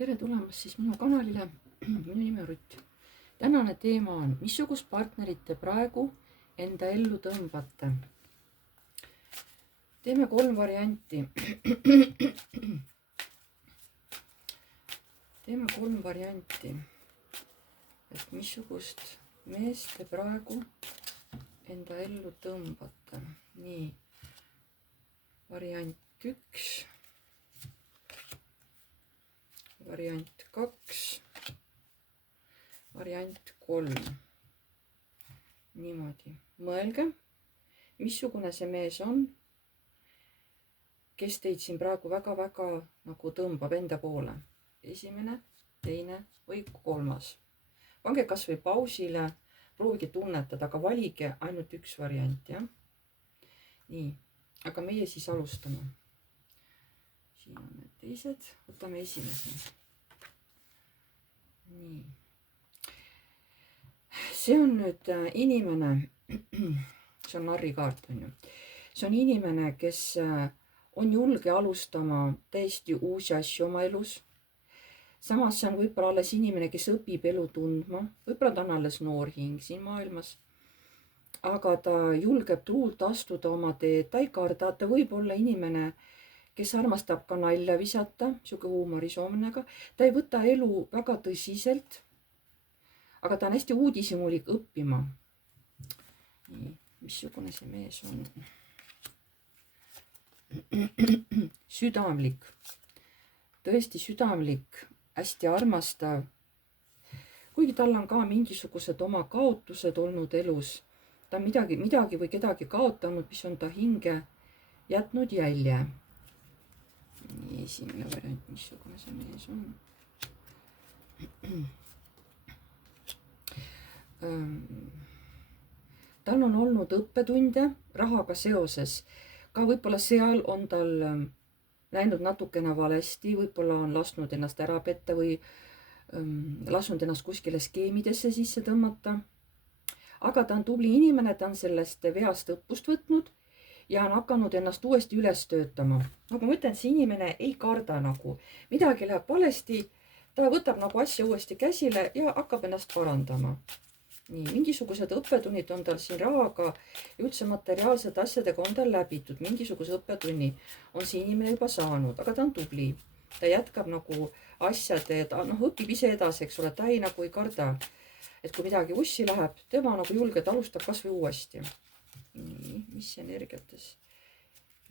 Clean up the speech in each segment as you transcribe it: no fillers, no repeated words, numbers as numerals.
Tere tulemast siis minu kanalile. Minu nimi on Rutt. Tänane teema on, missugust partnerit te praegu enda ellu tõmbate. Teeme 3 varianti. Teeme 3 varianti, et missugust meest te praegu enda ellu tõmbate. Nii, variant 1, variant 2, variant 3. Niimoodi. Mõelge, missugune see mees on, kes teid siin praegu väga-väga nagu tõmbab enda poole. Esimene, teine või 3. Pange kas või pausile, proovige tunnetada, aga valige ainult 1 variant, jah? Nii, aga meie siis alustame. Siin on need teised, võtame esimese. Nii. See on nüüd inimene, see on narrikaart, on ju. See on inimene, kes on julge alustama täiesti uusi asju oma elus. Samas see on võib-olla alles inimene, kes õpib elu tundma. Võib-olla ta on alles noor hing siin maailmas. Aga ta julgeb truult astuda oma teed. Ta ei karda, ta võib olla inimene, kes armastab ka nalja visata, siuke huumorisoomnega. Ta ei võta elu väga tõsiselt, aga ta on hästi uudishimulik õppima. Nii, missugune see mees on? Südamlik, tõesti südamlik, hästi armastav. Kuigi tal on ka mingisugused oma kaotused olnud elus. Ta on midagi või kedagi kaotanud, mis on ta hinge jätnud jälje. Nii, esimene variant, missugune see mees on. Tal on olnud õppetunde rahaga seoses. Ka võib-olla seal on tal läinud natukene valesti, võib-olla on lasknud ennast ära petta või lasknud ennast kuskile skeemidesse sisse tõmmata. Aga ta on tubli inimene, ta on sellest veast õppust võtnud ja on hakanud ennast uuesti üles töötama. Nagu ma ütlen, see inimene ei karda nagu. Midagi läheb valesti, ta võtab nagu asja uuesti käsile ja hakkab ennast parandama. Nii, mingisugused õppetunnid on tal siin rahaga ja üldse materiaalsete asjadega on tal läbitud. Mingisuguse õppetunni on see inimene juba saanud, aga ta on tubli. Ta jätkab nagu asjade, ta õpib ise edasi, eks ole, ta ei nagu ei karda. Et kui midagi ussi läheb, tema nagu julgelt alustab kas või uuesti. Nii, mis energiates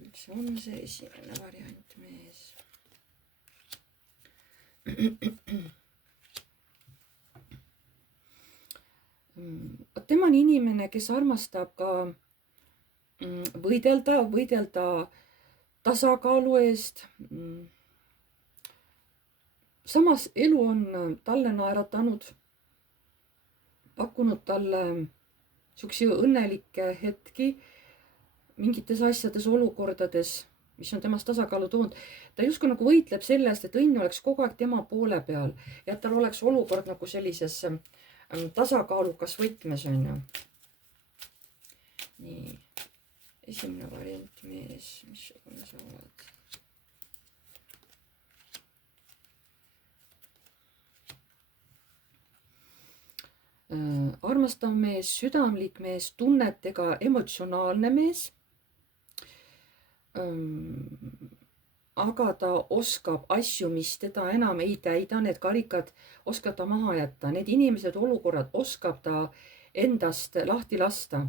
üldse on see esimene variant mees? Tema on inimene, kes armastab ka võidelda tasakaalu eest. Samas elu on talle naeratanud, pakkunud talle siukse õnnelikke hetki mingites asjades, olukordades, mis on temast tasakaalu toonud. Ta justkui nagu võitleb selle eest, et õnn oleks kogu aeg tema poole peal ja et tal oleks olukord nagu sellises tasakaalukas võtmes, on ju. Nii, esimene variant mees, missugune sa oled? Armastav mees, südamlik mees, tunnetega emotsionaalne mees. Aga ta oskab asju, mis teda enam ei täida, need karikad oskab ta maha jätta. Need inimesed, olukorrad oskab ta endast lahti lasta.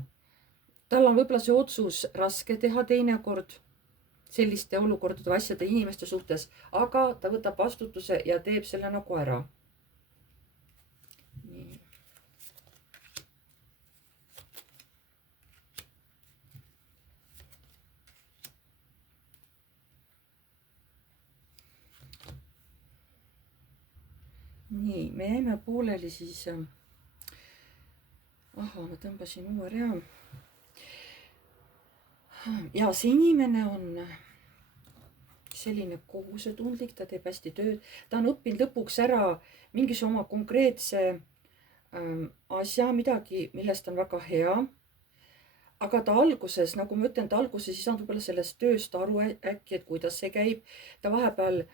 Tal on võib-olla see otsus raske teha teinekord selliste olukordade, asjade, inimeste suhtes, aga ta võtab vastutuse ja teeb selle nagu ära. Nii, me jäime pooleli siis, ma tõmbasin uue rea. Ja see inimene on selline kohusetundlik, ta teeb hästi tööd. Ta on õppinud lõpuks ära mingis oma konkreetse asja, midagi, millest on väga hea. Aga ta alguses, nagu ma ütlen, ta alguses ei saanud võib-olla sellest tööst aru äkki, et kuidas see käib. Ta vahepeal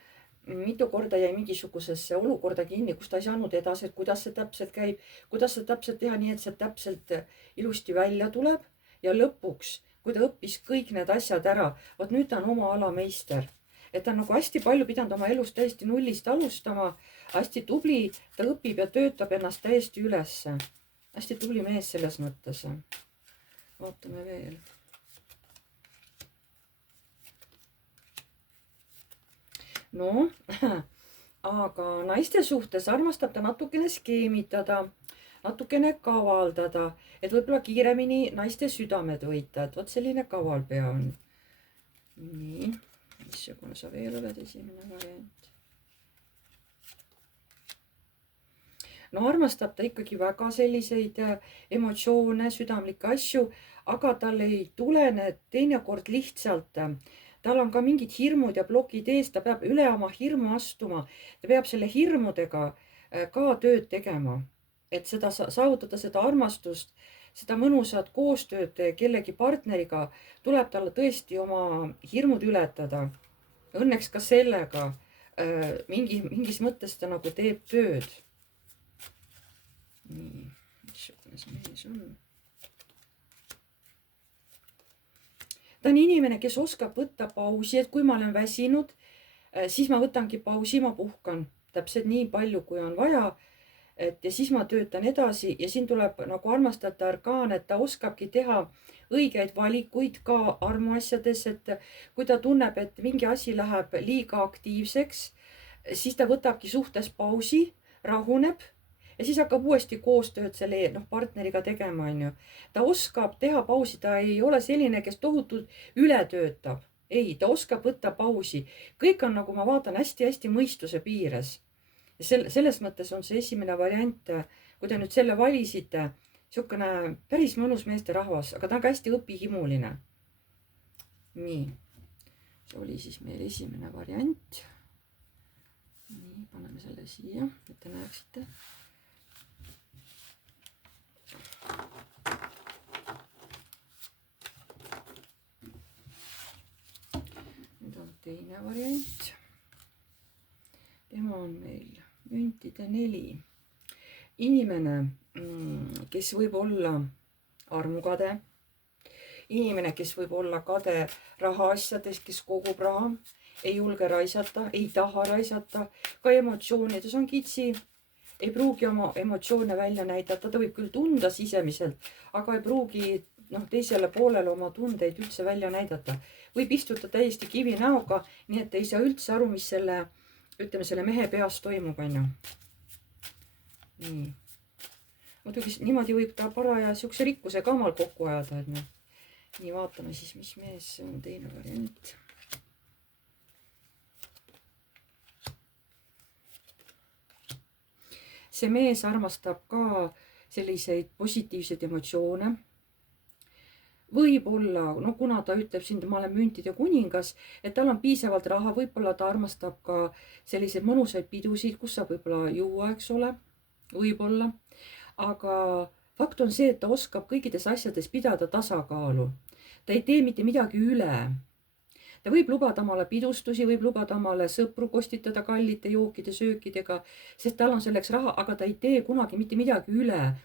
mitu korda jäi mingisugusesse olukorda kinni, kus ta ei saanud edasi, et kuidas see täpselt käib, kuidas seda täpselt teha nii, et see täpselt ilusti välja tuleb. Ja lõpuks, kui ta õppis kõik need asjad ära, vot nüüd ta on oma ala meister. Et ta on nagu hästi palju pidanud oma elus täiesti nullist alustama, hästi tubli, ta õpib ja töötab ennast täiesti ülesse. Hästi tubli mees selles mõttes. Vaatame veel. No, aga naiste suhtes armastab ta natukene skeemitada, natukene kavaldada, et võib-olla kiiremini naiste südamed võita, et vot selline kavalpea on. Nii, missugune sa veel oled, esimene variant. No armastab ta ikkagi väga selliseid emotsioone, südamlikke asju, aga tal ei tulene teinekord lihtsalt. Tal on ka mingid hirmud ja blokid ees, ta peab üle oma hirmu astuma. Ta peab selle hirmudega ka tööd tegema, et seda saavutada, seda armastust, seda mõnusat koostööd kellegi partneriga, tuleb talle tõesti oma hirmud ületada. Õnneks ka sellega mingis mõttes ta nagu teeb tööd. Nii, missugune see mees on? Ta on inimene, kes oskab võtta pausi, et kui ma olen väsinud, siis ma võtangi pausi, ma puhkan täpselt nii palju, kui on vaja. Ja siis ma töötan edasi ja siin tuleb nagu armastajate arkaan, et ta oskabki teha õigeid valikuid ka armuasjades, et kui ta tunneb, et mingi asi läheb liiga aktiivseks, siis ta võtabki suhtes pausi, rahuneb ja siis hakkab uuesti koostööd selle partneriga tegema, on ju. Ta oskab teha pausi, ta ei ole selline, kes tohutult üle töötab. Ei, ta oskab võtta pausi. Kõik on, nagu ma vaatan, hästi-hästi mõistuse piires. Selles mõttes on see esimene variant, kui te nüüd selle valisite, niisugune päris mõnus meesterahvas, aga ta on ka hästi õpihimuline. Nii, see oli siis meil esimene variant. Nii, paneme selle siia, et te näeksite. Nüüd on teine variant. Tema on meil müntide 4. Inimene, kes võib olla armukade. Inimene, kes võib olla kade rahaasjades, kes kogub raha, ei julge raisata, ei taha raisata, ka emotsioonides on kitsi. Ei pruugi oma emotsioone välja näidata, ta võib küll tunda sisemiselt, aga ei pruugi teisele poolele oma tundeid üldse välja näidata. Võib istuda täiesti kivi näoga, nii et ei saa üldse aru, mis selle mehe peas toimub, on ju. Nii. Muidugi niimoodi võib ta paraja siukse rikkuse ka omal kokku ajada, et nii vaatame siis, mis mees on teine variant. See mees armastab ka selliseid positiivseid emotsioone. Võib-olla, kuna ta ütleb siin, ma olen müntide kuningas, et tal on piisavalt raha, võib-olla ta armastab ka selliseid mõnusaid pidusid, kus saab võib-olla juua, eks ole, võib-olla. Aga fakt on see, et ta oskab kõikides asjades pidada tasakaalu. Ta ei tee mitte midagi üle. Ta võib lubada omale pidustusi, võib lubada omale sõpru kostitada kallite jookide, söökidega, sest tal on selleks raha, aga ta ei tee kunagi mitte midagi üle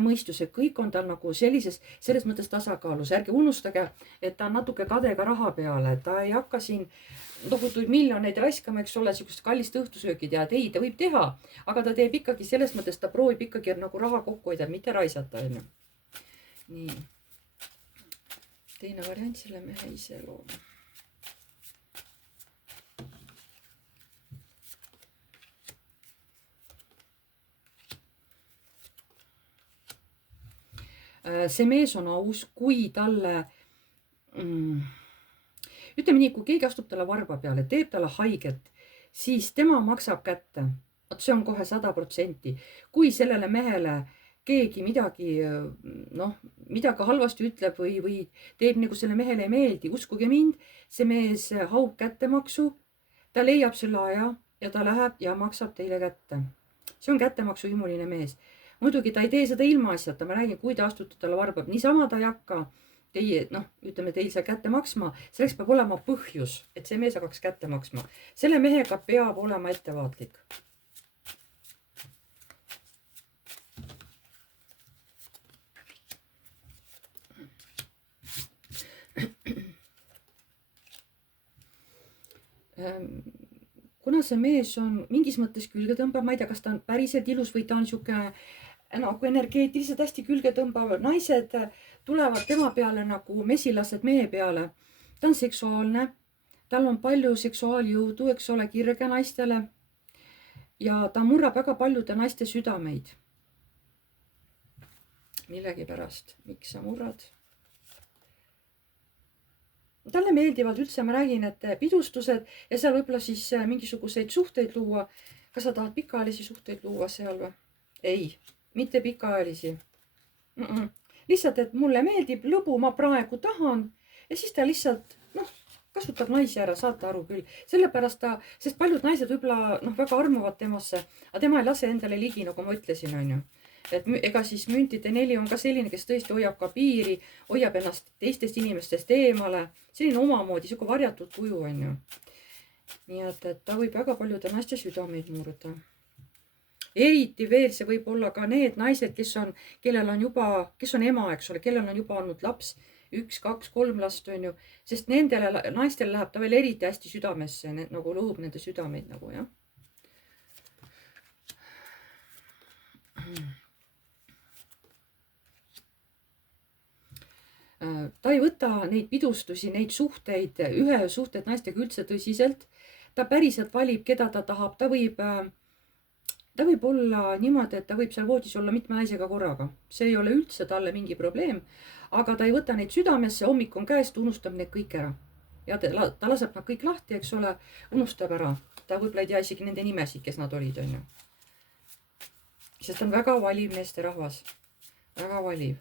mõistuse. Kõik on tal nagu selles mõttes tasakaalus. Ärge unustage, et ta on natuke kade ka raha peale. Ta ei hakka siin tohutuid miljoneid raiskama, eks ole, sihukest kallist õhtusöökid ja ei, ta võib teha, aga ta teeb ikkagi selles mõttes, ta proovib ikkagi nagu raha kokku hoida, mitte raisata, on ju. Nii. Teine variant selle mehe iseloom. See mees on aus, kui talle, ütleme nii, kui keegi astub talle varba peale, teeb talle haiget, siis tema maksab kätte. See on kohe 100%. Kui sellele mehele keegi midagi halvasti ütleb või teeb nagu selle mehele ei meeldi, uskuge mind, see mees haub kättemaksu, ta leiab selle aja ja ta läheb ja maksab teile kätte. See on kättemaksuhimuline mees. Muidugi ta ei tee seda ilma asjata, ma räägin, kui ta astute talle varba, niisama ta ei hakka teie, noh, ütleme teil seal kätte maksma, selleks peab olema põhjus, et see mees hakkaks kätte maksma. Selle mehega peab olema ettevaatlik. Kuna see mees on mingis mõttes külge tõmbav, ma ei tea, kas ta on päriselt ilus või ta on niisugune nagu energeetiliselt hästi külge tõmbav. Naised tulevad tema peale nagu mesilased mehe peale. Ta on seksuaalne, tal on palju seksuaaljõudu, eks ole, kirge naistele ja ta murrab väga paljude naiste südameid. Millegipärast, miks sa murrad? Talle meeldivad üldse, ma räägin, et pidustused ja seal võib-olla siis mingisuguseid suhteid luua. Kas sa tahad pikaajalisi suhteid luua seal või? Ei, mitte pikaajalisi. Lihtsalt, et mulle meeldib lõbu, ma praegu tahan ja siis ta lihtsalt, noh, kasutab naisi ära, saate aru küll. Sellepärast sest paljud naised võib-olla, noh, väga armuvad temasse, aga tema ei lase endale ligi, nagu ma ütlesin, on ju. Et ega siis müntide 4 on ka selline, kes tõesti hoiab ka piiri, hoiab ennast teistest inimestest eemale. Selline omamoodi, siuke varjatud kuju on ju. Nii et ta võib väga paljude naiste südameid murda. Eriti veel see võib olla ka need naised, kes on ema, eks ole, kellel on juba olnud laps, 1, 2, 3 last on ju. Sest nendele naistele läheb ta veel eriti hästi südamesse, nagu lõhub nende südameid nagu, jah. Ta ei võta neid pidustusi, neid suhteid, ühe suhteid naistega üldse tõsiselt. Ta päriselt valib, keda ta tahab. Ta võib olla niimoodi, et ta võib seal voodis olla mitme naisega korraga. See ei ole üldse talle mingi probleem. Aga ta ei võta neid südamesse, hommik on käest, unustab need kõik ära. Ja ta laseb nad kõik lahti, eks ole, unustab ära. Ta võib-olla ei tea isegi nende nimesid, kes nad olid, on ju. Sest ta on väga valiv meesterahvas. Väga valiv.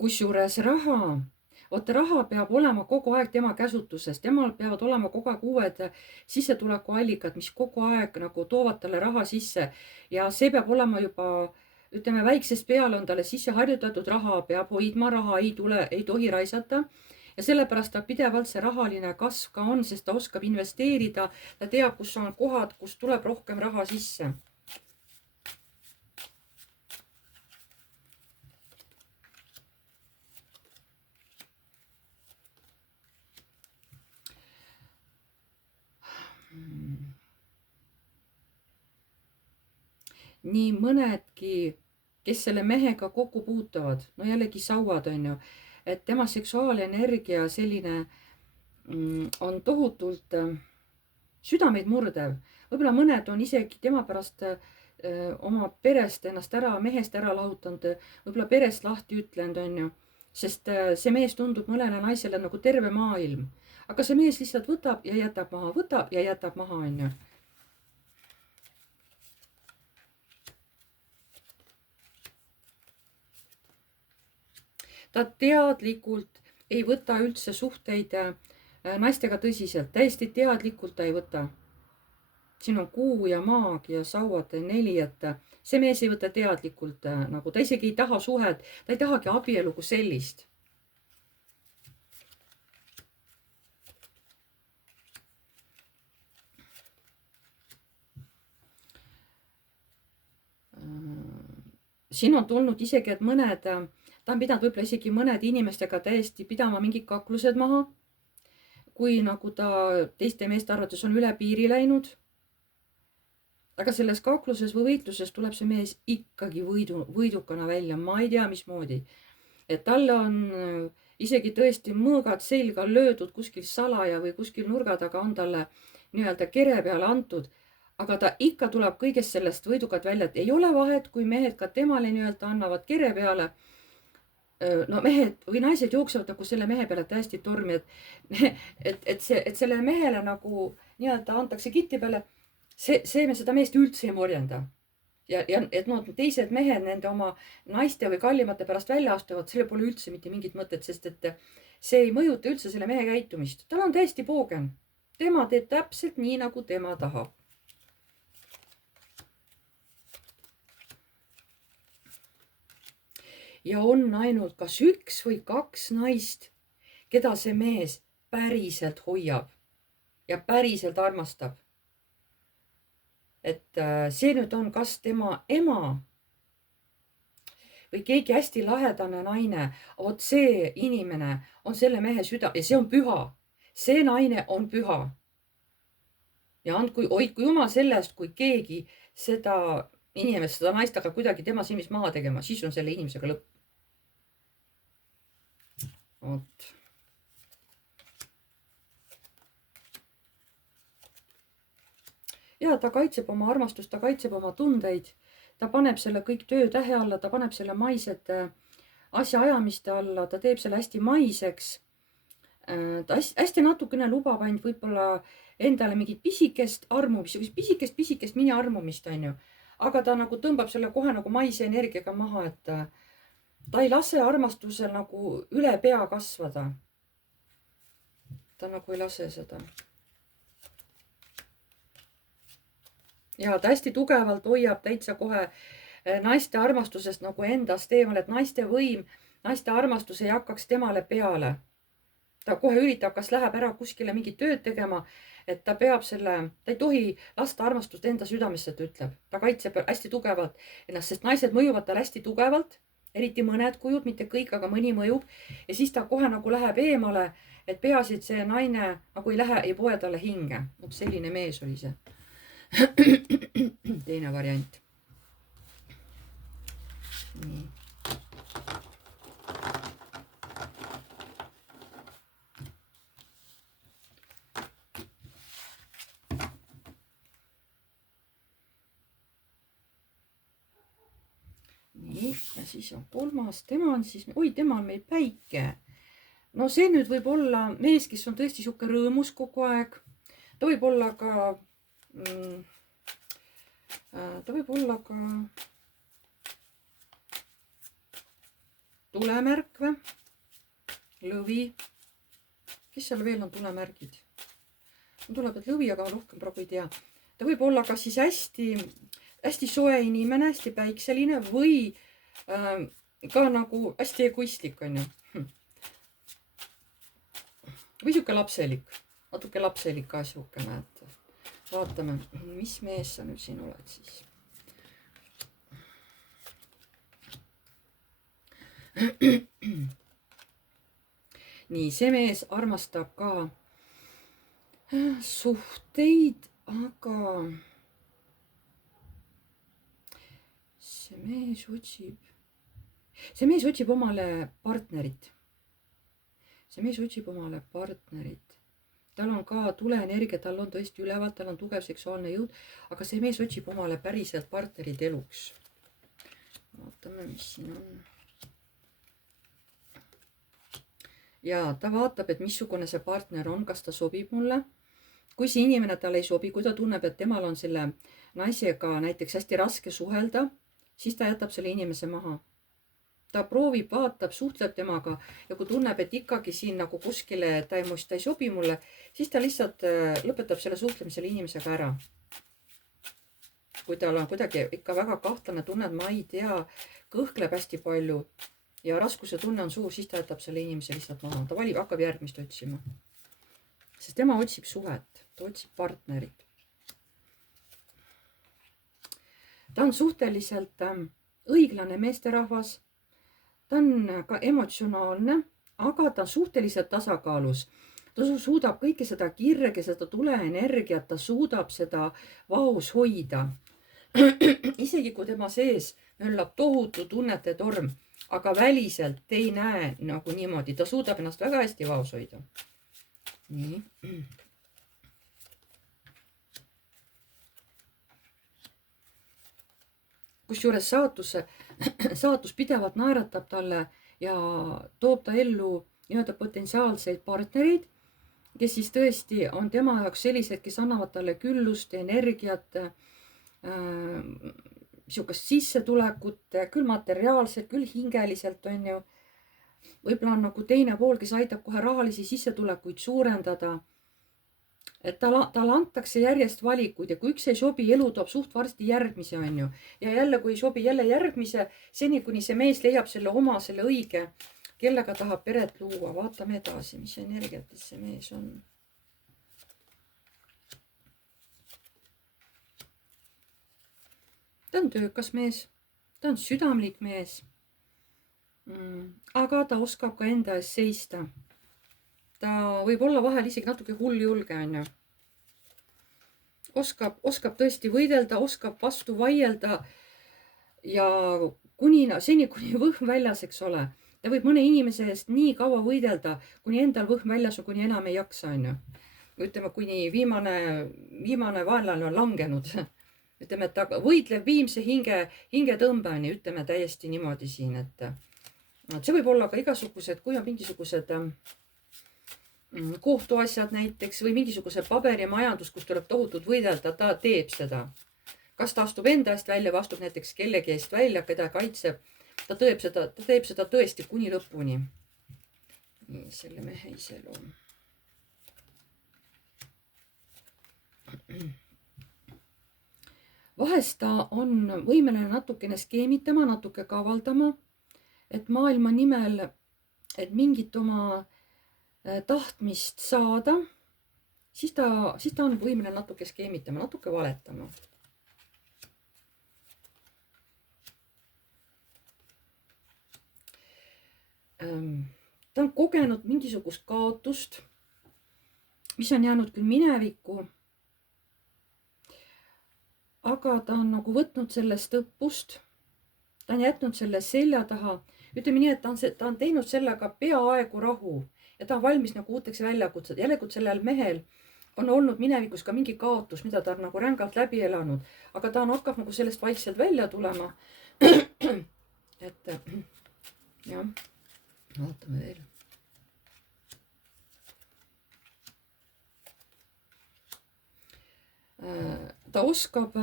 Kusjuures raha peab olema kogu aeg tema käsutuses, temal peavad olema kogu aeg uued sissetulekuallikad, mis kogu aeg nagu toovad talle raha sisse ja see peab olema juba, ütleme, väiksest peale on talle sisse harjutatud, raha peab hoidma, raha ei tohi raisata ja sellepärast ta pidevalt see rahaline kasv ka on, sest ta oskab investeerida, ta teab, kus on kohad, kus tuleb rohkem raha sisse. Nii mõnedki, kes selle mehega kokku puutuvad, no jällegi sauad on ju, et tema seksuaalenergia selline on tohutult südameid murdev. Võib-olla mõned on isegi tema pärast oma perest ennast mehest ära lahutanud, võib-olla perest lahti ütlenud on ju, sest see mees tundub mõnele naisele nagu terve maailm. Aga see mees lihtsalt võtab ja jätab maha, on ju. Ta teadlikult ei võta üldse suhteid naistega tõsiselt, täiesti teadlikult ta ei võta. Siin on kuu ja maag ja sauad 4, et see mees ei võta teadlikult, nagu ta isegi ei taha suhet, ta ei tahagi abielu kui sellist. Siin on tulnud isegi, et ta on pidanud võib-olla isegi mõnede inimestega täiesti pidama mingid kaklused maha, kui nagu ta teiste meeste arvates on üle piiri läinud. Aga selles kakluses või võitluses tuleb see mees ikkagi võidukana välja, ma ei tea mismoodi. Et talle on isegi tõesti mõõgad selga löödud kuskil salaja või kuskil nurga taga on talle nii-öelda kere peale antud. Aga ta ikka tuleb kõigest sellest võidukad välja, et ei ole vahet, kui mehed ka temale nii-öelda annavad kere peale. No mehed või naised jooksevad nagu selle mehe peale täiesti tormi, et selle mehele nagu nii-öelda antakse kitti peale, seda meest üldse ei morjenda. Ja et teised mehed nende oma naiste või kallimate pärast välja astuvad, selle pole üldse mitte mingit mõtet, sest et see ei mõjuta üldse selle mehe käitumist. Tal on täiesti poogen. tema teeb täpselt nii, nagu tema tahab. Ja on ainult kas üks või kaks naist, keda see mees päriselt hoiab ja päriselt armastab. Et see nüüd on kas tema ema või keegi hästi lahedane naine. Vot see inimene on selle mehe süda ja see on püha. See naine on püha. Ja hoidku jumal sellest, kui keegi seda inimest, seda naist hakkab kuidagi tema silmis maha tegema, siis on selle inimesega lõpp. Vot. Ja ta kaitseb oma armastust, ta kaitseb oma tundeid, ta paneb selle kõik töötähe alla, ta paneb selle maisete asjaajamiste alla, ta teeb selle hästi maiseks. Ta hästi natukene lubab ainult võib-olla endale mingit pisikest armumist, pisikest mini armumist, on ju. Aga ta nagu tõmbab selle kohe nagu maise energiaga maha, et ta ei lase armastusel nagu üle pea kasvada. Ta nagu ei lase seda. Ja ta hästi tugevalt hoiab täitsa kohe naiste armastusest nagu endast eemal, et naiste võim, naiste armastus ei hakkaks temale peale. Ta kohe üritab, kas läheb ära kuskile mingit tööd tegema, et ta peab selle, ta ei tohi lasta armastust enda südamesse, ta ütleb. Ta kaitseb hästi tugevalt ennast, sest naised mõjuvad tal hästi tugevalt, eriti mõned kujud, mitte kõik, aga mõni mõjub. Ja siis ta kohe nagu läheb eemale, et peaasi, et see naine nagu ei poe talle hinge. Selline mees oli see. Teine variant. Nii. Nii, ja siis on kolmas, tema on siis, tema on meil Päike. No see nüüd võib olla mees, kes on tõesti siuke rõõmus kogu aeg. Ta võib olla ka tulemärk või? Lõvi. Kes seal veel on tulemärgid? Tuleb, et lõvi, aga rohkem praegu ei tea. Ta võib olla ka siis hästi soe inimene, hästi päikseline või ka nagu hästi egoistlik, on ju. Või siuke lapselik, natuke lapselik ka siukene, et vaatame, mis mees sa nüüd siin oled siis. Nii, see mees armastab ka suhteid, aga see mees otsib omale partnerit. See mees otsib omale partnerit. Tal on ka tuleenergia, tal on tõesti üleval, tal on tugev seksuaalne jõud, aga see mees otsib omale päriselt partnerid eluks. Vaatame, mis siin on. Ja ta vaatab, et missugune see partner on, kas ta sobib mulle. Kui see inimene tal ei sobi, kui ta tunneb, et temal on selle naisega näiteks hästi raske suhelda, siis ta jätab selle inimese maha. Ta proovib, vaatab, suhtleb temaga ja kui tunneb, et ikkagi siin nagu kuskile ta ei sobi mulle, siis ta lihtsalt lõpetab selle suhtlemisele inimesega ära. Kui tal on kuidagi ikka väga kahtlane tunne, et ma ei tea, kõhkleb hästi palju ja raskuse tunne on suur, siis ta jätab selle inimese lihtsalt maha. Ta hakkab järgmist otsima. Sest tema otsib suhet, ta otsib partnerit. Ta on suhteliselt õiglane meesterahvas. Ta on ka emotsionaalne, aga ta on suhteliselt tasakaalus. Ta suudab kõike seda kirge, seda tuleenergiat, ta suudab seda vaos hoida. Isegi kui tema sees möllab tohutu tunnete torm, aga väliselt ei näe nagu niimoodi. Ta suudab ennast väga hästi vaos hoida. Nii. Kusjuures saatus pidevalt naeratab talle ja toob ta ellu nii-öelda potentsiaalseid partnereid, kes siis tõesti on tema jaoks sellised, kes annavad talle küllust, energiat, siukest sissetulekut, küll materiaalselt, küll hingeliselt, on ju. Võib-olla on nagu teine pool, kes aitab kohe rahalisi sissetulekuid suurendada. et talle antakse järjest valikuid ja kui üks ei sobi, elu toob suht varsti järgmise, on ju. Ja jälle, kui ei sobi, jälle järgmise, seni kuni see mees leiab selle oma, selle õige, kellega tahab peret luua. Vaatame edasi, mis energiates see mees on. Ta on töökas mees, ta on südamlik mees. Aga ta oskab ka enda eest seista. Ta võib olla vahel isegi natuke hulljulge, on ju. Oskab tõesti võidelda, oskab vastu vaielda ja seni kuni võhm väljas, eks ole. Ta võib mõne inimese eest nii kaua võidelda, kuni endal võhm väljas on, kuni enam ei jaksa, on ju. Ütleme, kuni viimane vaenlane on langenud. Ütleme, et ta võitleb viimse hingetõmbeni, ütleme täiesti niimoodi siin, et see võib olla ka igasugused, kui on mingisugused kohtuasjad näiteks või mingisuguse paberimajandus, kus tuleb tohutult võidelda, ta teeb seda. Kas ta astub enda eest välja või astub näiteks kellegi eest välja, keda kaitseb. Ta teeb seda tõesti kuni lõpuni. Nii, selle mehe iseloom. Vahest ta on võimeline natukene skeemitama, natuke kavaldama, et maailma nimel, et mingit oma tahtmist saada, siis ta on võimeline natuke skeemitama, natuke valetama. Ta on kogenud mingisugust kaotust, mis on jäänud küll minevikku, aga ta on nagu võtnud sellest õppust, ta on jätnud selle selja taha, ütleme nii, et ta on teinud sellega peaaegu rahu ja ta on valmis nagu uuteks väljakutsed. Järelikult sellel mehel on olnud minevikus ka mingi kaotus, mida ta on nagu rängalt läbi elanud, aga ta hakkab nagu sellest vaikselt välja tulema. Et jah, vaatame veel. Ta oskab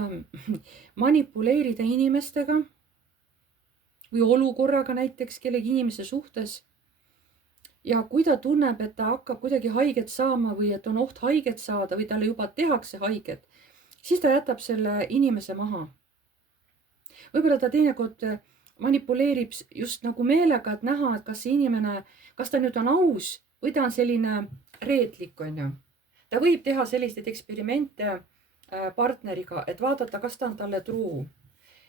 manipuleerida inimestega või olukorraga näiteks kellegi inimese suhtes. Ja kui ta tunneb, et ta hakkab kuidagi haiget saama või et on oht haiget saada või talle juba tehakse haiget, siis ta jätab selle inimese maha. Võib-olla ta teinekord manipuleerib just nagu meelega, et näha, et kas see inimene, kas ta nüüd on aus või ta on selline reetlik, on ju. Ta võib teha selliseid eksperimente partneriga, et vaadata, kas ta on talle truu.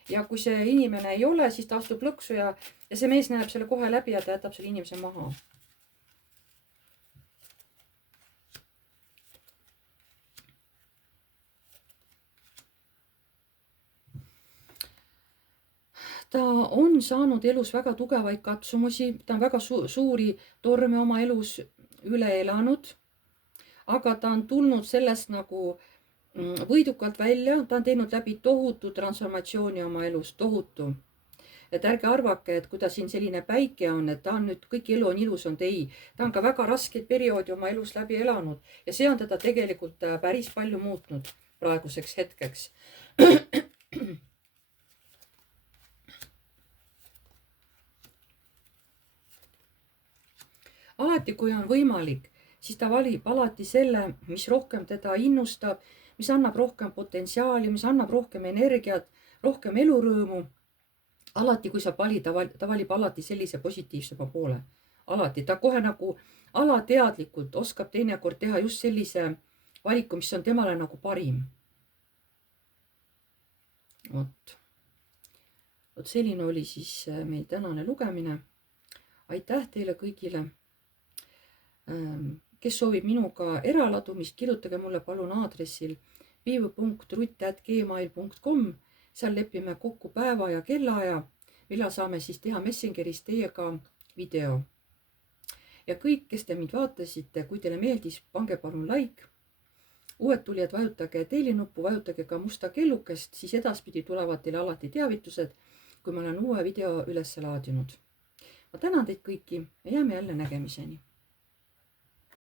Ja kui see inimene ei ole, siis ta astub lõksu ja see mees näeb selle kohe läbi ja ta jätab selle inimese maha. Ta on saanud elus väga tugevaid katsumusi, ta on väga suuri torme oma elus üle elanud, aga ta on tulnud sellest nagu võidukalt välja, ta on teinud läbi tohutu transformatsiooni oma elus, tohutu. Et ärge arvake, et kui ta siin selline päike on, et ta on nüüd kõik elu on ilus, on ei. Ta on ka väga raskeid perioodi oma elus läbi elanud ja see on teda tegelikult päris palju muutnud praeguseks hetkeks. Alati, kui on võimalik, siis ta valib alati selle, mis rohkem teda innustab, mis annab rohkem potentsiaali, mis annab rohkem energiat, rohkem elurõõmu. Alati, kui saab valida, ta valib alati sellise positiivsema poole. Alati. Ta kohe nagu alateadlikult oskab teinekord teha just sellise valiku, mis on temale nagu parim. Vot selline oli siis meil tänane lugemine. Aitäh teile kõigile. Kes soovib minuga eraladumist, kirjutage mulle palun aadressil piiv.rutt@gmail.com. Seal lepime kokku päeva ja kellaaja, millal saame siis teha Messengeris teiega video. Ja kõik, kes te mind vaatasite, kui teile meeldis, pange palun like. Uued tulijad, vajutage tellinuppu, vajutage ka musta kellukest, siis edaspidi tulevad teile alati teavitused, kui ma olen uue video üles laadinud. Ma tänan teid kõiki ja jääme jälle nägemiseni.